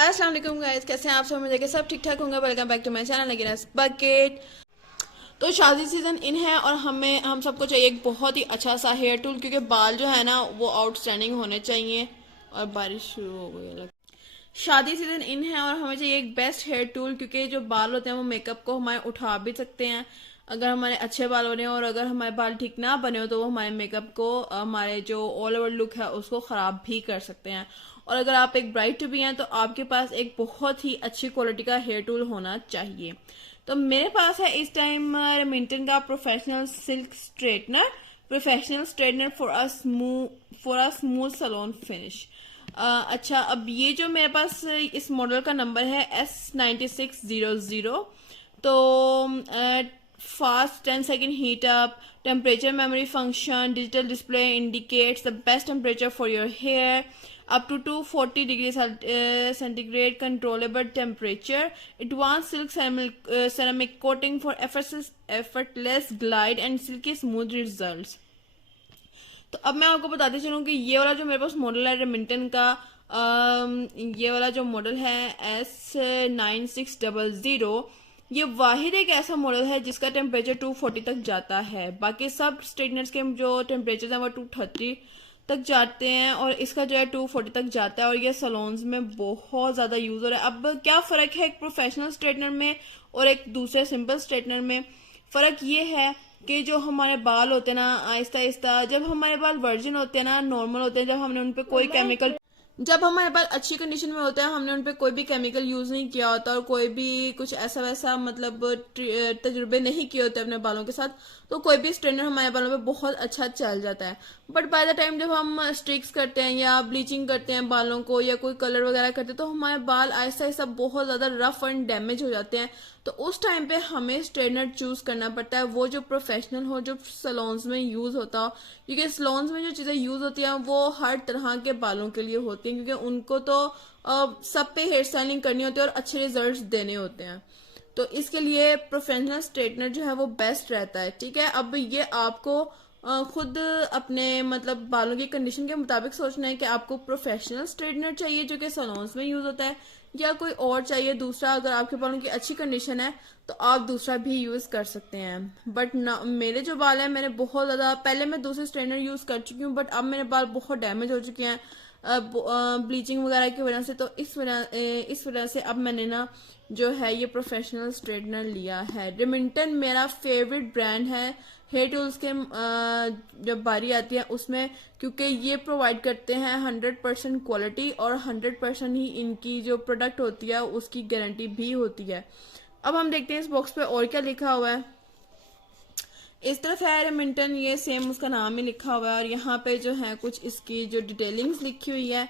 अस्सलाम वालेकुम गाइस, कैसे हैं आप सब? मुझे सब ठीक ठाक होंगे। Welcome back to my channel again bucket. तो शादी सीजन इन है और हम सबको चाहिए एक बहुत ही अच्छा सा हेयर टूल, क्योंकि बाल जो है ना वो आउटस्टैंडिंग होने चाहिए। और बारिश शुरू हो गई है। शादी सीजन इन है और हमें चाहिए एक बेस्ट हेयर टूल, क्योंकि जो बाल होते हैं वो मेकअप को हमारे उठा भी सकते हैं अगर हमारे अच्छे बाल हो रहे हैं, और अगर हमारे बाल ठीक ना बने हो तो वो हमारे मेकअप को, हमारे जो ऑल ओवर लुक है उसको खराब भी कर सकते हैं। और अगर आप एक ब्राइड भी हैं तो आपके पास एक बहुत ही अच्छी क्वालिटी का हेयर टूल होना चाहिए। तो मेरे पास है इस टाइम रेमिंटन का professional silk straightener, for a smooth salon finish. अच्छा, अब ये जो मेरे पास इस मॉडल का नंबर है S9600। तो fast 10 second heat up, temperature memory function, digital display indicates the best temperature for your hair, up to 240 degrees centigrade controllable temperature, advanced silk ceramic coating for effortless glide and silky smooth results। तो अब मैं आपको बताती चलूँ कि ये वाला जो मेरे पास मॉडल है रेमिंटन का, ये वाला जो मॉडल है S9600, ये वाहिद एक ऐसा मॉडल है जिसका टेम्परेचर 240 तक जाता है। बाकी सब स्ट्रेटनर्स के जो टेम्परेचर हैं वो 230 तक जाते हैं, और इसका जो है 240 तक जाता है, और ये सलोन्स में बहुत ज़्यादा यूज़ हो रहा है। अब क्या फ़र्क है एक प्रोफेशनल स्ट्रेटनर में और एक दूसरे सिंपल स्ट्रेटनर में? फ़र्क ये है कि जो हमारे बाल होते हैं ना, आहिस्ता आहिस्ता जब हमारे बाल वर्जिन होते हैं ना, नॉर्मल होते हैं, जब हमारे बाल अच्छी कंडीशन में होते हैं, हमने उन पर कोई भी केमिकल यूज नहीं किया होता और कोई भी कुछ ऐसा वैसा मतलब तजुर्बे नहीं किए होते अपने बालों के साथ, तो कोई भी स्ट्रेटनर हमारे बालों पे बहुत अच्छा चल जाता है। बट बाय द टाइम जब हम स्ट्रिक्स करते हैं या ब्लीचिंग करते हैं बालों को, या कोई कलर वगैरह करते हैं, तो हमारे बाल आहिस्ता आहिस्ता बहुत ज्यादा रफ एंड डैमेज हो जाते हैं। तो उस टाइम पे हमें स्ट्रेटनर चूज करना पड़ता है, वो जो प्रोफेशनल हो, जो सलोन्स में यूज होता हो, क्योंकि सलोन्स में जो चीजें यूज होती हैं वो हर तरह के बालों के लिए होती हैं, क्योंकि उनको तो सब पे हेयर स्टाइलिंग करनी होती है और अच्छे रिजल्ट्स देने होते हैं। तो इसके लिए प्रोफेशनल स्ट्रेटनर जो है वो बेस्ट रहता है। ठीक है, अब ये आपको खुद अपने मतलब बालों की कंडीशन के मुताबिक सोचना है कि आपको प्रोफेशनल स्ट्रेटनर चाहिए जो कि सलोन्स में यूज होता है, या कोई और चाहिए दूसरा। अगर आपके बालों की अच्छी कंडीशन है तो आप दूसरा भी यूज कर सकते हैं। बट ना, मेरे जो बाल हैं, मैंने बहुत ज्यादा पहले मैं दूसरे स्ट्रेटनर यूज कर चुकी हूँ, बट अब मेरे बाल बहुत डैमेज हो चुके हैं ब्लीचिंग वगैरह की वजह से। तो इस वजह से अब मैंने ना जो है ये प्रोफेशनल स्ट्रेटनर लिया है। रेमिंटन मेरा फेवरेट ब्रांड है हेयर टूल्स के जब बारी आती है उसमें, क्योंकि ये प्रोवाइड करते हैं 100% क्वालिटी, और 100% ही इनकी जो प्रोडक्ट होती है उसकी गारंटी भी होती है। अब हम देखते हैं इस बॉक्स पे और क्या लिखा हुआ है। इस तरफ है रेमिंटन, ये सेम उसका नाम ही लिखा हुआ है, और यहाँ पे जो है कुछ इसकी जो डिटेलिंग्स लिखी हुई है,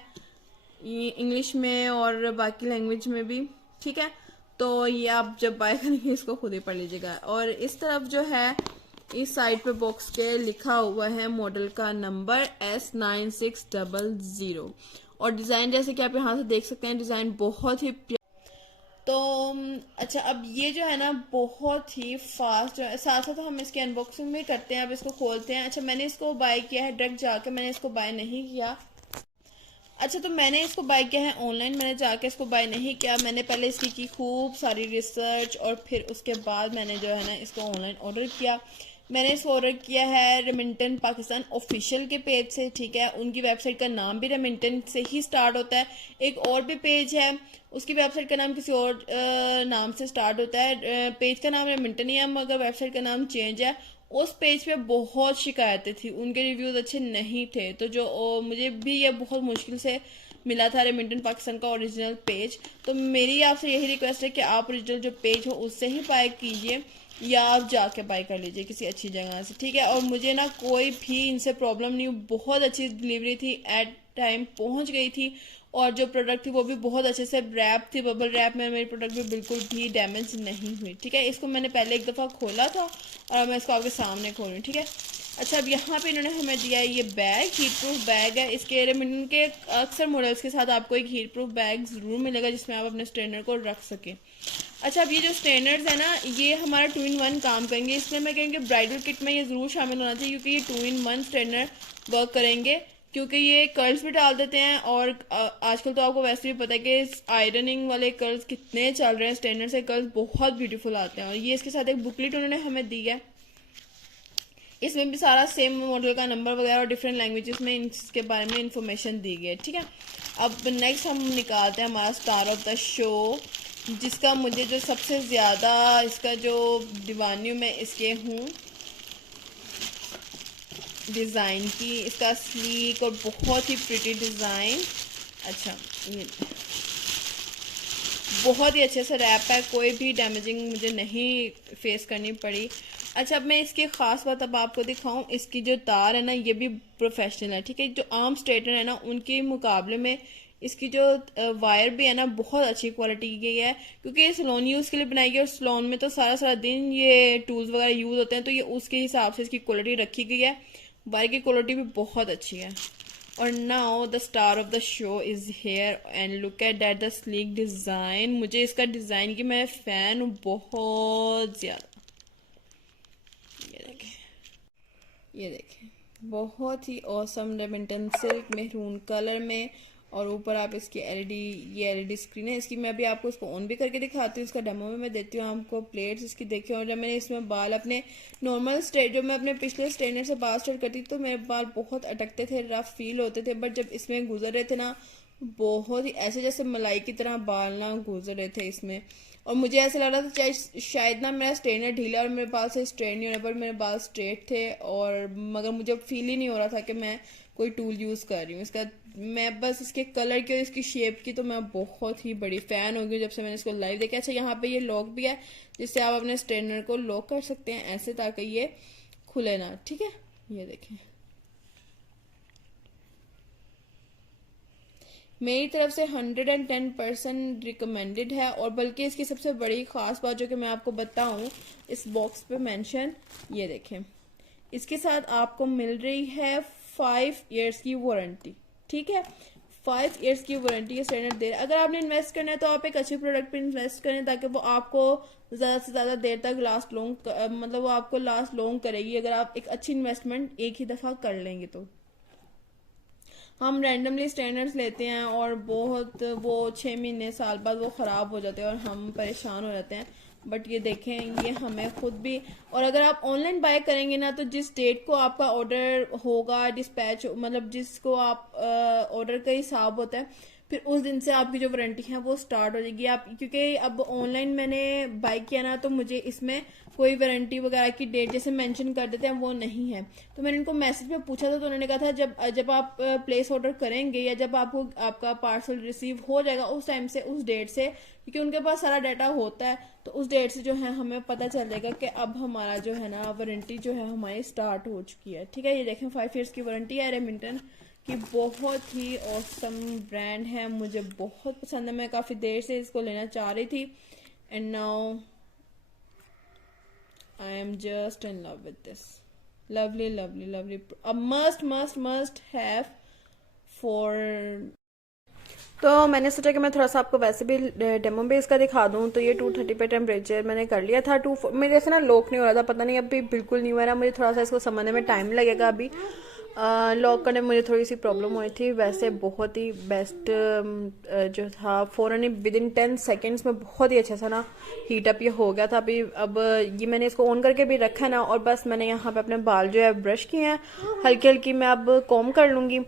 ये इंग्लिश में और बाकी लैंग्वेज में भी। ठीक है, तो ये आप जब बाय करेंगे इसको खुद ही पढ़ लीजिएगा। और इस तरफ जो है इस साइड पे बॉक्स के लिखा हुआ है मॉडल का नंबर S9600, और डिजाइन जैसे कि आप यहाँ से देख सकते हैं, डिजाइन बहुत ही तो अच्छा, अब ये जो है ना बहुत ही फास्ट जो है, साथ साथ हम इसकी अनबॉक्सिंग भी करते हैं। अब इसको खोलते हैं। अच्छा, मैंने इसको बाय किया है डायरेक्ट जाके, मैंने इसको बाय नहीं किया। अच्छा, तो मैंने इसको बाय किया है ऑनलाइन, मैंने जाके इसको बाय नहीं किया। मैंने पहले इसकी की खूब सारी रिसर्च, और फिर उसके बाद मैंने जो है ना इसको ऑनलाइन ऑर्डर किया। मैंने इसको ऑर्डर किया है रेमिंटन पाकिस्तान ऑफिशियल के पेज से। ठीक है, उनकी वेबसाइट का नाम भी रेमिंटन से ही स्टार्ट होता है। एक और भी पेज है, उसकी वेबसाइट का नाम किसी और नाम से स्टार्ट होता है। पेज का नाम रेमिंटन ही है मगर वेबसाइट का नाम चेंज है। उस पेज पे बहुत शिकायतें थी, उनके रिव्यूज अच्छे नहीं थे, तो जो मुझे भी ये बहुत मुश्किल से मिला था रेमिंटन पाकिस्तान का ओरिजिनल पेज। तो मेरी आपसे यही रिक्वेस्ट है कि आप ओरिजिनल जो पेज हो उससे ही बाय कीजिए, या आप जाके बाय कर लीजिए किसी अच्छी जगह से। ठीक है, और मुझे ना कोई भी इनसे प्रॉब्लम नहीं, बहुत अच्छी डिलीवरी थी, एट टाइम पहुंच गई थी, और जो प्रोडक्ट थी वो भी बहुत अच्छे से रैप थी, बबल रैप में मेरी प्रोडक्ट भी बिल्कुल भी डैमेज नहीं हुई। ठीक है, इसको मैंने पहले एक दफ़ा खोला था और मैं इसको आपके सामने खोल रही हूँ। ठीक है, अच्छा, अब यहाँ पे इन्होंने हमें दिया है ये बैग, हीट प्रूफ बैग है। इसके रेमिंटन के अक्सर मॉडल्स के साथ आपको एक हीट प्रूफ बैग ज़रूर मिलेगा जिसमें आप अपने स्ट्रेनर को रख सकें। अच्छा, अब ये जो स्ट्रेनर्स है ना, ये हमारा 2-in-1 काम करेंगे, इसलिए मैं कहेंगे ब्राइडल किट में ये ज़रूर शामिल होना चाहिए, क्योंकि ये 2-in-1 स्ट्रेनर वर्क करेंगे। क्योंकि ये कर्ल्स भी डाल देते हैं, और आजकल तो आपको वैसे भी पता है कि आयरनिंग वाले कर्ल्स कितने चल रहे हैं, स्ट्रेटनर से कर्ल्स बहुत ब्यूटीफुल आते हैं। और ये इसके साथ एक बुकलेट उन्होंने हमें दी है, इसमें भी सारा सेम मॉडल का नंबर वगैरह और डिफरेंट लैंग्वेजेस में इसके बारे में इंफॉर्मेशन दी गई है, ठीक है। अब नेक्स्ट हम निकालते हैं हमारा स्टार ऑफ द शो, जिसका मुझे जो सबसे ज़्यादा इसका जो दीवानी हूँ मैं इसके हूँ डिज़ाइन की, इसका स्लीक और बहुत ही प्रिटी डिज़ाइन। अच्छा, ये बहुत ही अच्छे से रैप है, कोई भी डैमेजिंग मुझे नहीं फेस करनी पड़ी। अच्छा, अब मैं इसकी ख़ास बात अब आपको दिखाऊं, इसकी जो तार है ना ये भी प्रोफेशनल है, ठीक है। जो आम स्ट्रेटनर है ना उनके मुकाबले में इसकी जो वायर भी है ना बहुत अच्छी क्वालिटी की गई है, क्योंकि ये सलोन यूज़ के लिए बनाई गई है और सलोन में तो सारा सारा दिन ये टूल्स वगैरह यूज़ होते हैं, तो ये उसके हिसाब से इसकी क्वालिटी रखी गई है। वायर की क्वालिटी भी बहुत अच्छी है। और now the star of the show is here and look at that the sleek design. मुझे इसका डिज़ाइन की मैं फ़ैन हूँ बहुत ज़्यादा। ये देखें बहुत ही ऑसम लेमेंटन सिल्क मेहरून कलर में, और ऊपर आप इसकी ये एलईडी स्क्रीन है इसकी। मैं अभी आपको इसको ऑन भी करके दिखाती हूँ, इसका डेमो में मैं देती हूँ आपको प्लेट्स इसकी देखें। और जब मैंने इसमें बाल अपने नॉर्मल स्ट्रेट, जो मैं अपने पिछले स्ट्रेटनर से बाल स्ट्रेट करती तो मेरे बाल बहुत अटकते थे, रफ फील होते थे, बट जब इसमें गुजर रहे थे ना बहुत ही ऐसे जैसे मलाई की तरह बाल ना गुजर रहे थे इसमें। और मुझे ऐसा लग रहा था शायद ना मेरा स्ट्रेटनर ढीला और मेरे बाल से स्ट्रेट नहीं हो रहा, पर मेरे बाल स्ट्रेट थे, और मगर मुझे फील ही नहीं हो रहा था कि मैं कोई टूल यूज़ कर रही हूँ इसका। मैं बस इसके कलर की और इसकी शेप की तो मैं बहुत ही बड़ी फ़ैन हो गई जब से मैंने इसको लाइव देखा। अच्छा, यहाँ पे ये लॉक भी है जिससे आप अपने स्ट्रेटनर को लॉक कर सकते हैं ऐसे, ताकि ये खुले ना, ठीक है। ये देखें मेरी तरफ से 110% रिकमेंडेड है। और बल्कि इसकी सबसे बड़ी ख़ास बात जो कि मैं आपको बताऊं, इस बॉक्स पे मेंशन, ये देखें इसके साथ आपको मिल रही है 5 इयर्स की वारंटी, ठीक है। 5 इयर्स की वारंटी ये स्ट्रेटनर दे रहा है। अगर आपने इन्वेस्ट करना है तो आप एक अच्छे प्रोडक्ट पे इन्वेस्ट करें, ताकि वो आपको ज़्यादा से ज़्यादा देर तक लास्ट लॉन्ग, मतलब वो आपको लास्ट लॉन्ग करेगी अगर आप एक अच्छी इन्वेस्टमेंट एक ही दफ़ा कर लेंगे तो। हम रैंडमली स्ट्रेटनर्स लेते हैं और बहुत वो 6 महीने साल बाद वो ख़राब हो जाते हैं और हम परेशान हो जाते हैं, बट ये देखें ये हमें खुद भी। और अगर आप ऑनलाइन बाय करेंगे ना तो जिस डेट को आपका ऑर्डर होगा डिस्पैच, मतलब जिसको आप ऑर्डर का हिसाब होता है, फिर उस दिन से आपकी जो वारंटी है वो स्टार्ट हो जाएगी। आप क्योंकि अब ऑनलाइन मैंने बाय किया ना तो मुझे इसमें कोई वारंटी वगैरह की डेट जैसे मेंशन कर देते हैं वो नहीं है। तो मैंने इनको मैसेज में पूछा था तो उन्होंने कहा था जब आप प्लेस ऑर्डर करेंगे या जब आपको आपका पार्सल रिसीव हो जाएगा उस टाइम से, उस डेट से, क्योंकि उनके पास सारा डाटा होता है, तो उस डेट से जो है हमें पता चल जाएगा कि अब हमारा जो है ना वारंटी जो है हमारी स्टार्ट हो चुकी है, ठीक है। ये देखें 5 इयर्स की वारंटी है रेमिंटन की, बहुत ही ऑसम ब्रांड है, मुझे बहुत पसंद है। मैं काफ़ी देर से इसको लेना चाह रही थी and now I am just in love with this. Lovely lovely lovely, a must must must have for. तो मैंने सोचा कि मैं थोड़ा सा आपको वैसे भी डेमो भी इसका दिखा दूं। तो ये 230 पे टेम्परेचर मैंने कर लिया था। मेरे से ना लॉक नहीं हो रहा था, पता नहीं अभी बिल्कुल नहीं हो रहा, मुझे थोड़ा सा इसको समझने में टाइम लगेगा। अभी लॉक करने में मुझे थोड़ी सी प्रॉब्लम हुई थी। वैसे बहुत ही बेस्ट जो था, फ़ौरन ही विदिन 10 सेकेंड्स में बहुत ही अच्छा सा ना हीट अप ये हो गया था। अभी अब ये मैंने इसको ऑन करके भी रखा है ना, और बस मैंने यहाँ पे अपने बाल जो है ब्रश किए हैं हल्की हल्की, मैं अब कॉम कर लूँगी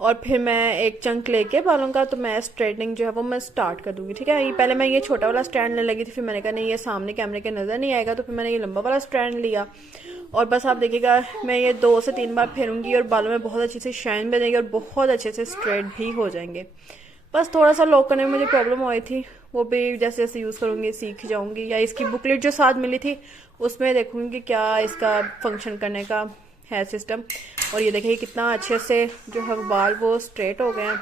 और फिर मैं एक चंक लेके बालों का तो मैं स्ट्रेटनिंग जो है वो मैं स्टार्ट कर दूंगी, ठीक है। ये पहले मैं ये छोटा वाला स्टैंड लेने लगी थी, फिर मैंने कहा नहीं ये सामने कैमरे के नज़र नहीं आएगा, तो फिर मैंने ये लंबा वाला स्टैंड लिया। और बस आप देखिएगा मैं ये 2 से 3 बार फेरूंगी और बालों में बहुत अच्छी सी शाइन बनेगी और बहुत अच्छे से स्ट्रेट भी हो जाएंगे। बस थोड़ा सा लॉक करने में मुझे प्रॉब्लम हुई थी, वो भी जैसे जैसे यूज़ करूँगी सीख जाऊँगी। या इसकी बुकलेट जो साथ मिली थी उसमें देखूँगी क्या इसका फंक्शन करने का है सिस्टम। और ये देखिए कितना अच्छे से जो है बाल वो स्ट्रेट हो गए हैं।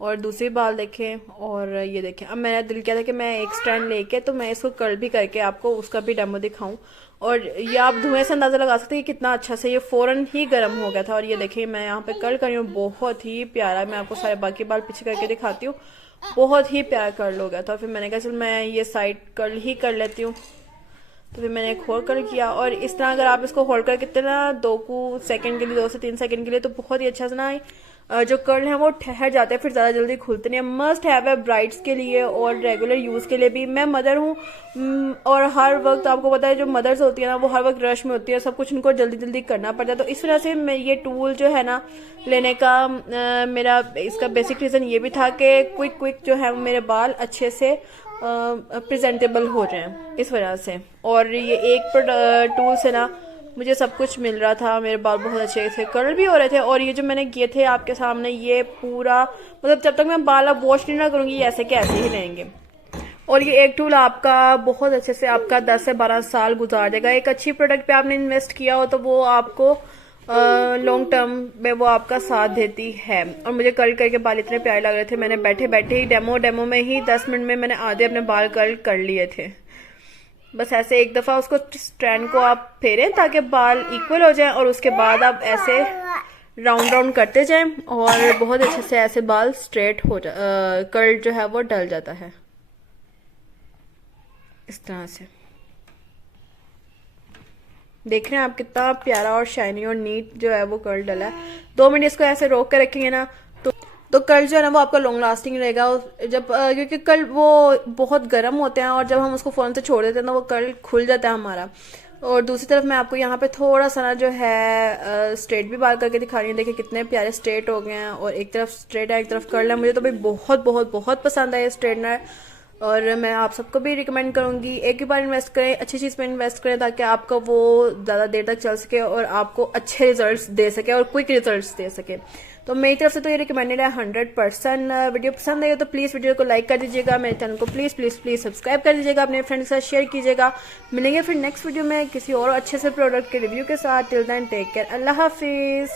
और दूसरी बाल देखें, और ये देखें अब मेरा दिल किया था कि मैं एक स्टैंड लेके तो मैं इसको कर्ल भी करके आपको उसका भी डेमो दिखाऊं। और ये आप धुएं से अंदाज़ा लगा सकते हैं कि कितना अच्छा से ये फ़ौरन ही गर्म हो गया था। और ये देखिए मैं यहाँ पे कर्ल कर रही हूँ, बहुत ही प्यारा। मैं आपको सारे बाकी बाल पीछे करके दिखाती हूँ, बहुत ही प्यारा कर्ल हो गया था। फिर मैंने कहा चल मैं ये साइड कर्ल ही कर लेती हूँ, तो फिर मैंने एक होल्ड कर किया। और इस तरह अगर आप इसको होल्ड करके ना 2 सेकंड के लिए, 2 से 3 सेकंड के लिए, तो बहुत ही अच्छा से ना जो कर्ल हैं वो ठहर जाते हैं, फिर ज़्यादा जल्दी खुलते नहीं। मस्ट हैव है ब्राइड्स के लिए और रेगुलर यूज़ के लिए भी। मैं मदर हूँ और हर वक्त आपको पता है जो मदर्स होती है ना वो हर वक्त रश में होती है, सब कुछ उनको जल्दी जल्दी करना पड़ता है। तो इस वजह से मैं ये टूल जो है ना लेने का मेरा इसका बेसिक रीज़न ये भी था कि क्विक जो है मेरे बाल अच्छे से प्रेजेंटेबल हो जाएं, इस वजह से। और ये एक टूल से ना मुझे सब कुछ मिल रहा था, मेरे बाल बहुत अच्छे से कर्ल भी हो रहे थे। और ये जो मैंने किए थे आपके सामने, ये पूरा मतलब जब तक मैं बाल अब वॉश नहीं ना करूँगी ये ऐसे के ऐसे ही रहेंगे। और ये एक टूल आपका बहुत अच्छे से आपका 10 से 12 साल गुजार देगा। एक अच्छी प्रोडक्ट पे आपने इन्वेस्ट किया हो तो वो आपको लॉन्ग टर्म में वो आपका साथ देती है। और मुझे कर्ल करके बाल इतने प्यारे लग रहे थे, मैंने बैठे बैठे ही डेमो में ही 10 मिनट में मैंने आधे अपने बाल कर्ल कर लिए थे। बस ऐसे एक दफ़ा उसको स्ट्रैंड को आप फेरें ताकि बाल इक्वल हो जाएं और उसके बाद आप ऐसे राउंड करते जाएं और बहुत अच्छे से ऐसे बाल स्ट्रेट हो कर्ल जो है वो डल जाता है इस तरह से। देख रहे हैं आप कितना प्यारा और शाइनी और नीट जो है वो कर्ल डला है। 2 मिनट इसको ऐसे रोक कर रखेंगे ना तो कर्ल जो है ना वो आपका लॉन्ग लास्टिंग रहेगा। जब क्योंकि कर्ल वो बहुत गर्म होते हैं और जब हम उसको फ़ौरन से छोड़ देते हैं तो वो कर्ल खुल जाता है हमारा। और दूसरी तरफ मैं आपको यहाँ पे थोड़ा सा ना जो है स्ट्रेट भी बाल करके दिखा रही हूँ। देखिए कितने प्यारे स्ट्रेट हो गए हैं और एक तरफ स्ट्रेट है एक तरफ कर्ल है। मुझे तो भाई बहुत बहुत बहुत पसंद है ये स्ट्रेटनर और मैं आप सबको भी रिकमेंड करूँगी एक ही बार इन्वेस्ट करें, अच्छी चीज़ पे इन्वेस्ट करें ताकि आपका वो ज़्यादा देर तक चल सके और आपको अच्छे रिजल्ट्स दे सके और क्विक रिजल्ट्स दे सके। तो मेरी तरफ से तो ये रिकमेंडेड है 100%। वीडियो पसंद आई हो तो प्लीज़ वीडियो को लाइक कर दीजिएगा, मेरे चैनल को प्लीज़ सब्सक्राइब कर दीजिएगा, अपने फ्रेंड्स के साथ शेयर कीजिएगा। मिलेंगे फिर नेक्स्ट वीडियो में किसी और अच्छे से प्रोडक्ट के रिव्यू के साथ। टिल देन टेक केयर, अल्लाह हाफिज़।